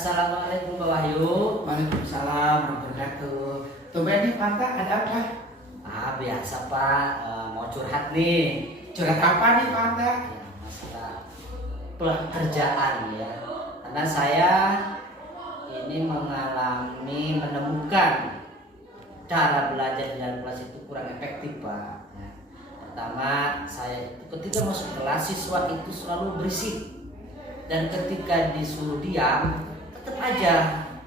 Assalamualaikum Mbak Wahyu. Waalaikumsalam warahmatullahi wabarakatuh. Tumben nih Panta, ada apa? Biasa Pak, mau curhat nih. Curhat apa nih Panta? Ya, masalah pekerjaan ya. Karena saya ini menemukan cara belajar di dalam kelas itu kurang efektif Pak. Ya. Pertama, saya ketika masuk kelas siswa itu selalu berisik. Dan ketika disuruh diam, tetap aja.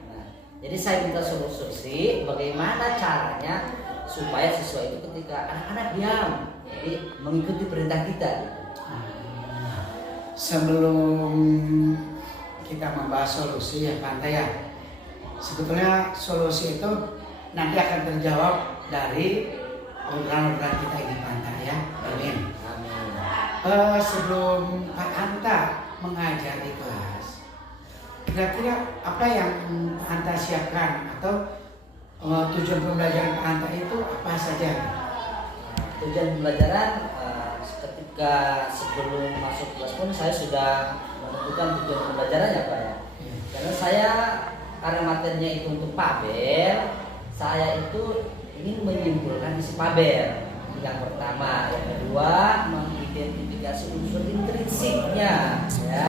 Nah, jadi saya minta solusi bagaimana caranya supaya siswa itu ketika anak-anak diam, jadi mengikuti perintah kita. Sebelum kita membahas solusi ya Panta ya, sebetulnya solusi itu nanti akan terjawab dari obrolan-obrolan kita ini Panta ya. Amin. Amin. Sebelum Pak Anta mengajar di kelas, kira-kira apa yang Anta siapkan atau tujuan pembelajaran Pak Anta itu apa saja? Tujuan pembelajaran ketika sebelum masuk kelas pun saya sudah menentukan tujuan pembelajaran ya Pak ya. Karena saya karena materinya itu untuk Pabel, saya itu ingin menyimpulkan isi Pabel. Yang pertama, yang kedua mengidentifikasi unsur intrinsiknya ya.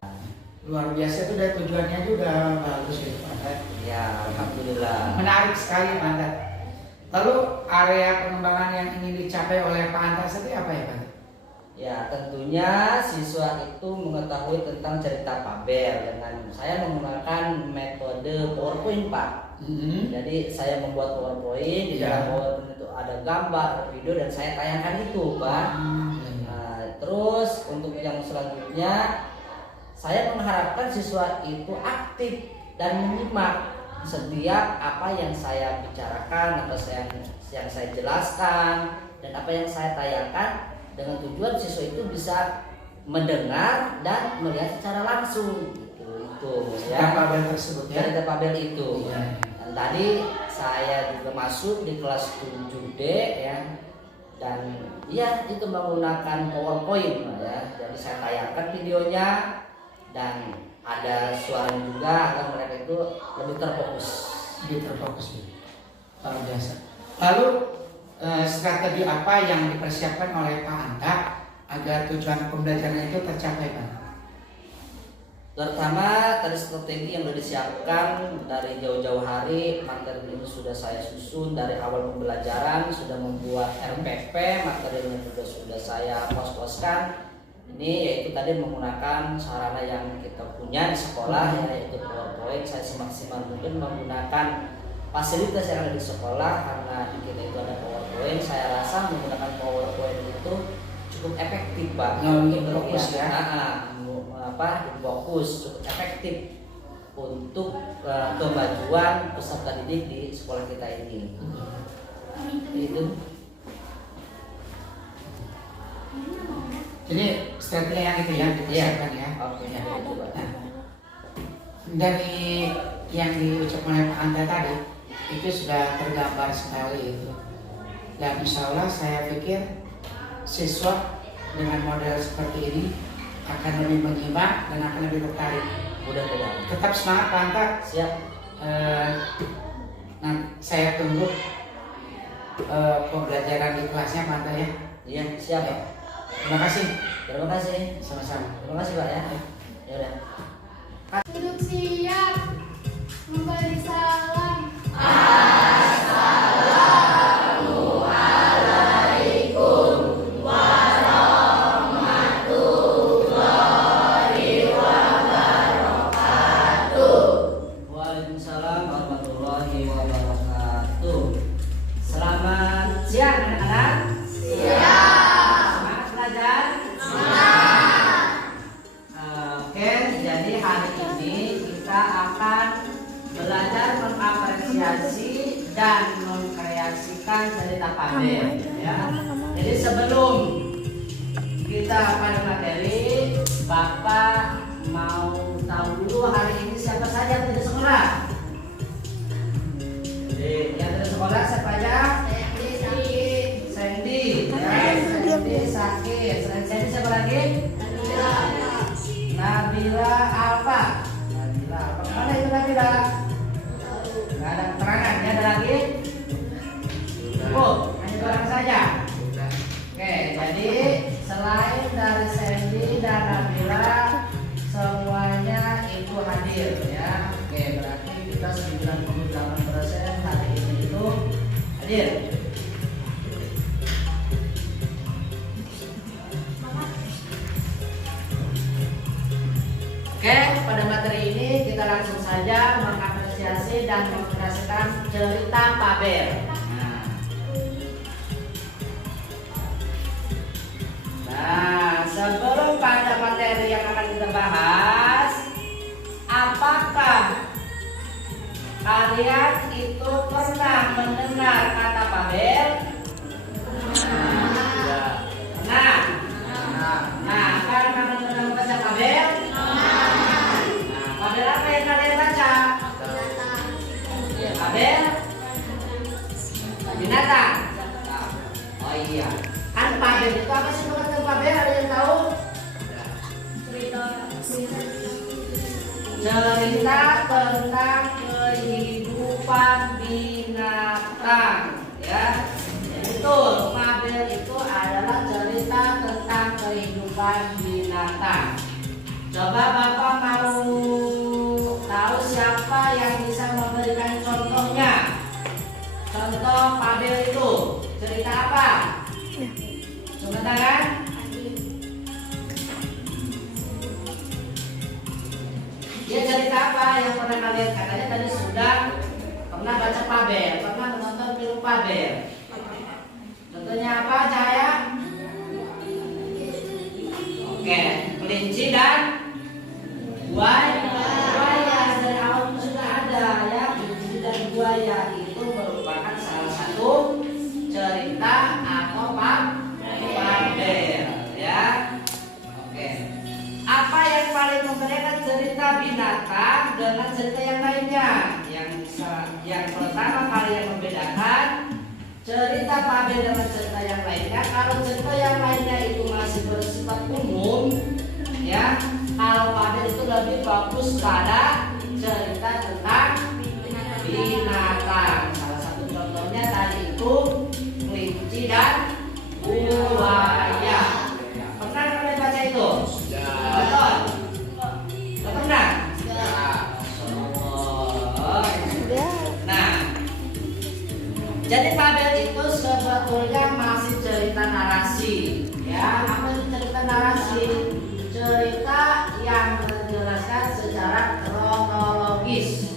Luar biasa itu, dan tujuannya juga bagus ya Pak. Ya, alhamdulillah. Menarik sekali Pak Anta. Lalu area pengembangan yang ingin dicapai oleh Pak Anta seperti apa ya Pak? Ya, tentunya siswa itu mengetahui tentang cerita Pabel dengan saya menggunakan metode PowerPoint Pak. Jadi saya membuat PowerPoint, di dalam PowerPoint itu ada gambar, ada video, dan saya tayangkan itu Pak. Nah, terus untuk yang selanjutnya saya mengharapkan siswa itu aktif dan menyimak setiap apa yang saya bicarakan atau yang saya jelaskan dan apa yang saya tayangkan, dengan tujuan siswa itu bisa mendengar dan melihat secara langsung itu ya. Pabel tersebut ya. Cerita Pabel itu. Ya. Dan tadi saya juga masuk di kelas 7D ya. Dan iya itu menggunakan PowerPoint ya. Jadi saya tayangkan videonya dan ada suara juga agar mereka itu lebih terfokus. Ya. Luar biasa. Lalu strategi apa yang dipersiapkan oleh Pak Anta agar tujuan pembelajaran itu tercapai Pak? Pertama, tadi strategi yang sudah disiapkan dari jauh-jauh hari, materi ini sudah saya susun dari awal pembelajaran, sudah membuat RPP, materinya sudah saya pos-poskan. Ini yaitu tadi menggunakan sarana yang kita punya di sekolah, yaitu PowerPoint. Saya semaksimal mungkin menggunakan fasilitas yang ada di sekolah, karena di kita itu ada PowerPoint. Saya rasa menggunakan PowerPoint itu cukup efektif Pak. Fokus ya. Fokus cukup efektif untuk kemajuan peserta didik di sekolah kita ini. Itu. Jadi strategi yang itu yang dipersiapkan ya. Oke. Ya. Nah, dari yang diucapkan oleh Pak Anta tadi itu sudah tergambar sekali itu. Dan insya Allah saya pikir siswa dengan model seperti ini akan lebih menyimak dan akan lebih tertarik. Mudah-mudahan. Tetap semangat Pak Anta. Siap. Nah, saya tunggu pembelajaran di kelasnya Pak Anta ya. Iya, siap. Ya. Terima kasih. Terima kasih. Sama-sama. Terima kasih Pak ya. Ya udah. Duduk siap, memberi salam. Waalaikumsalam warahmatullahi wabarakatuh. Selamat siang anak-anak. Semangat belajar. Oke, jadi hari ini kita akan belajar mengapresiasi dan mengkreasikan cerita Pabel ya. Jadi sebelum kita pada materi, Bapak mau tahu dulu hari ini siapa saja yang tidak sekolah. Jadi yang tidak sekolah siapa aja? Sandy. Sandy sakit. Selain Sandy siapa lagi? Nabila apa? Nabila apa? Mana itu Nabila? ya. Oke, berarti kita 98% hari ini itu hadir. Oke, pada materi ini kita langsung saja mengapresiasi dan mengekspresikan cerita Paber. Nah, sebelum pada materi yang akan kita bahas, apakah kalian itu pernah mendengar kata Paber? Pernah. Nah, kan pernah membaca Paber? Paber apa yang kalian baca? Paber binatang. Oh iya. Kan Paber itu apa sih pengertian Paber? Ada yang tahu? Cerita tentang kehidupan binatang, ya. Betul, Paber itu adalah cerita tentang kehidupan binatang. Coba Bapak mau tahu siapa yang bisa memberikan contohnya? Contoh Paber itu cerita apa? Coba tangan. Dia cerita apa yang pernah kalian katanya tadi sudah pernah baca Paber, pernah menonton film Paber. Contohnya apa, Cahaya? Oke, kelinci dan buaya dari awal sudah ada ya. Kelinci dan buaya itu merupakan salah satu cerita atau Paber ya. Oke. Apa yang paling membedakan cerita binatang dengan cerita yang lainnya? Yang pertama kali yang membedakan cerita Paber dengan cerita yang lainnya, kalau cerita yang lainnya itu masih bersifat umum ya. Kalau Paber itu lebih fokus pada cerita tentang binatang. Salah satu contohnya tadi itu kelinci dan buaya. Pernah kalian baca itu? Betul? Tidak pernah? Nah, jadi Paber itu sebetulnya masih cerita narasi, ya. Apa itu cerita narasi? Cerita yang menjelaskan secara kronologis,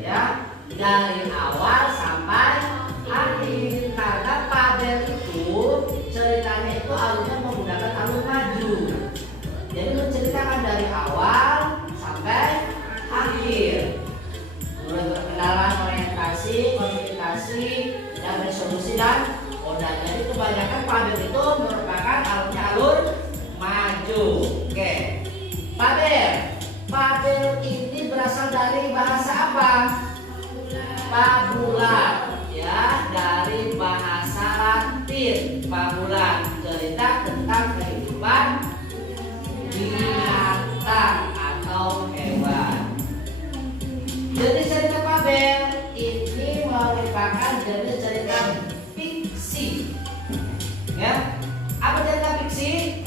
ya, dari awal sampai akhir. Karena Paber itu ceritanya itu alurnya menggunakan alur maju, jadi menceritakan dari awal sampai akhir, mulai perkenalan, orientasi, komunikasi, dan resolusi dan oda. Jadi kebanyakan Paber itu merupakan alurnya alur maju. Oke, Paber ini berasal dari bahasa apa? Pabulan, ya, dari bahasa Latin. Pabulan, cerita tentang kehidupan binatang atau hewan. Jadi cerita Paber ini merupakan jenis cerita fiksi, ya. Apa cerita fiksi?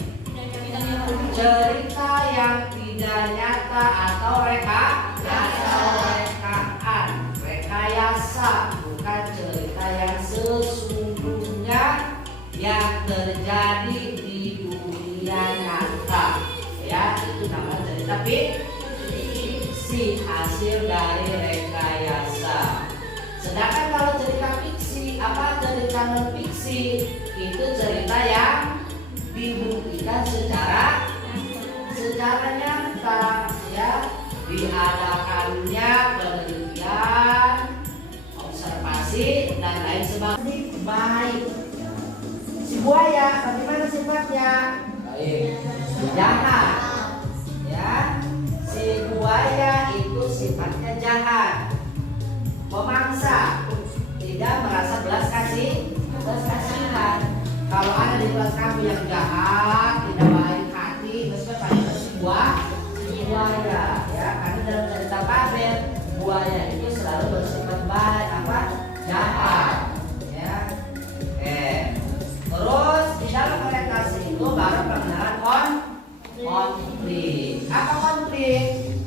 Cerita yang tidak nyata atau rekayasa, bukan cerita yang sesungguhnya yang terjadi di dunia nyata, ya. Itu namanya cerita fiksi, hasil dari rekayasa. Sedangkan kalau cerita fiksi, apa cerita non fiksi? Itu cerita yang dibuktikan secara nyata, ya, diadakannya penelitian, observasi dan lain sebagainya. Baik. Si buaya bagaimana sifatnya? Baik. Jahat, ya. Si buaya itu sifatnya jahat, pemangsa, tidak merasa belas kasihan. Kalau ada di kelas kamu yang jahat, tidak baik hati, mesti pada si buaya, ya. Karena dalam cerita Paber, buaya itu selalu bersifat baik, apa? Jahat, ya. Terus di dalam orientasi itu baru pengenalan konflik. Apa konflik?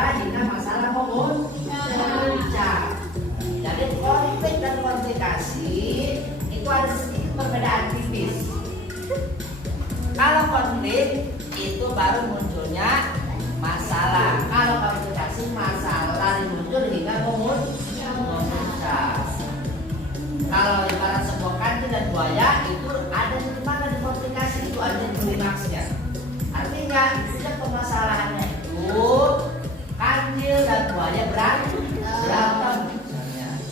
masalah hingga masalah memuncak. Jadi konflik dan komplikasi itu ada sedikit perbedaan tipis. Kalau konflik itu baru munculnya masalah. Kalau komplikasi masalah muncul hingga memuncak. Kalau ibarat sebuah kancil dan buaya itu ada di mana di komplikasi itu ada di klimaksnya. Artinya sejak permasalahannya itu kancil dan buaya berantem.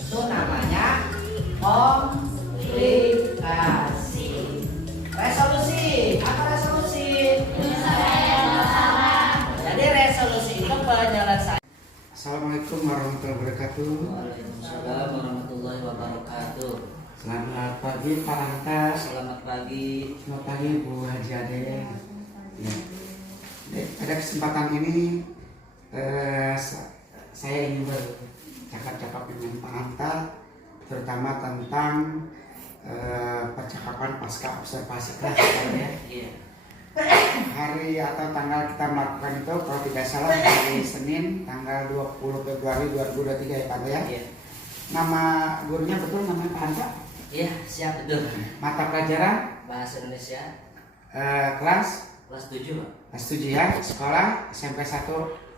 Itu namanya komplikasi. Resolusi, apa resolusi? Jadi resolusi itu penyelesaian. Assalamualaikum warahmatullahi wabarakatuh. Waalaikumsalam warahmatullahi wabarakatuh. Selamat pagi Pak Anta. Selamat pagi. Selamat pagi Bu Haji Ade. Ya. Pada kesempatan ini saya ingin bercakap-cakap dengan Pak Anta, terutama tentang percakapan pasca observasi kelas ya. Iya. Hari atau tanggal kita melakukan itu kalau tidak salah hari Senin tanggal 20 Februari 2023 ya Pak ya. Iya. Nama gurunya betul namanya Pak Anta? Iya, siap betul. Mata pelajaran Bahasa Indonesia kelas kelas 7, Pak. kelas 7 ya, sekolah SMP 1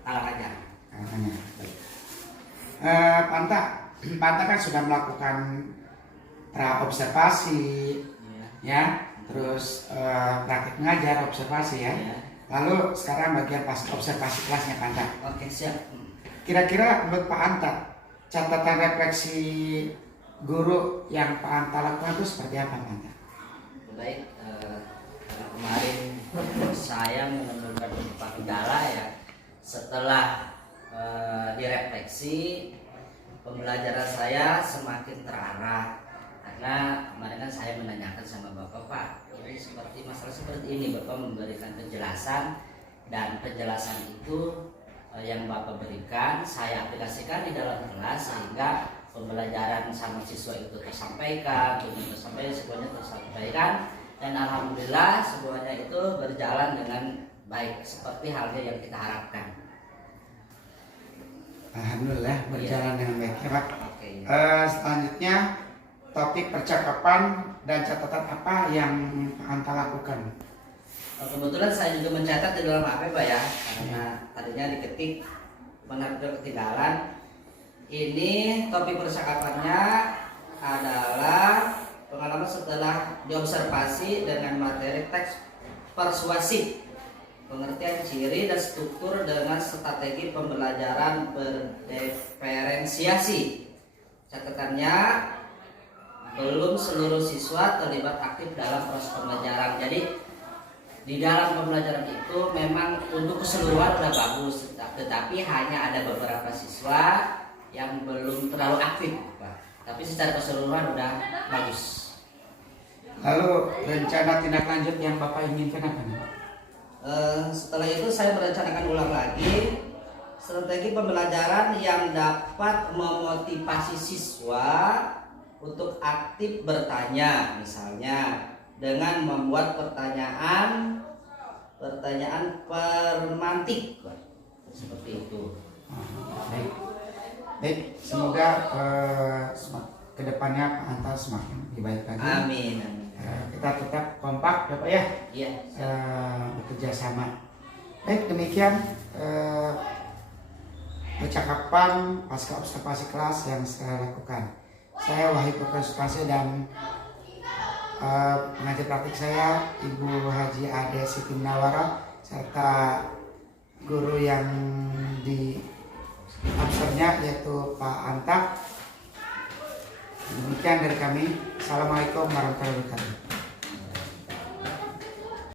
Alakajar. Makanya. Pak Anta kan sudah melakukan pra observasi Iya. ya, terus praktik mengajar observasi ya. Iya. Lalu sekarang bagian pas observasi kelasnya Pak Anta. Oke, siap. Kira-kira menurut Pak Anta, catatan refleksi guru yang Pak Anta lakukan itu seperti apa Pak Anta? Baik, karena kemarin saya menemukan beberapa kendala ya. Setelah direfleksi, pembelajaran saya semakin terarah. Karena kemarin kan saya menanyakan sama Bapak, Pak, ini seperti masalah seperti ini, Bapak memberikan penjelasan, dan penjelasan itu yang Bapak berikan saya aplikasikan di dalam kelas sehingga pembelajaran sama siswa itu tersampaikan, semuanya tersampaikan, dan alhamdulillah semuanya itu berjalan dengan baik seperti halnya yang kita harapkan. Alhamdulillah berjalan dengan baik ya Pak. Oke. Selanjutnya topik percakapan dan catatan apa yang Pak Anta lakukan? Kebetulan saya juga mencatat di dalam HP Pak ya, karena tadinya diketik benar-benar ketinggalan. Ini topik percakapannya adalah pengalaman setelah diobservasi dengan materi teks persuasif, pengertian ciri dan struktur dengan strategi pembelajaran berdiferensiasi. Catatannya, belum seluruh siswa terlibat aktif dalam proses pembelajaran. Jadi di dalam pembelajaran itu memang untuk keseluruhan udah bagus, tetapi hanya ada beberapa siswa yang belum terlalu aktif, Pak. Tapi secara keseluruhan udah bagus. Lalu rencana tindak lanjut yang Bapak inginkan apa nih? Setelah itu saya merencanakan ulang lagi strategi pembelajaran yang dapat memotivasi siswa untuk aktif bertanya, misalnya dengan membuat pertanyaan permantik, seperti itu. Baik, semoga kedepannya Pak Anta semakin lebih baik lagi. Amin. Kita tetap kompak ya Pak ya. Iya. Bekerja sama. Baik, demikian percakapan pasca observasi kelas yang saya lakukan. Saya Wahid berkonsultasi dan pengajar praktik saya Ibu Haji Ade Siti Munawara serta guru yang di absennya yaitu Pak Anta. Demikian dari kami. Assalamualaikum warahmatullahi wabarakatuh.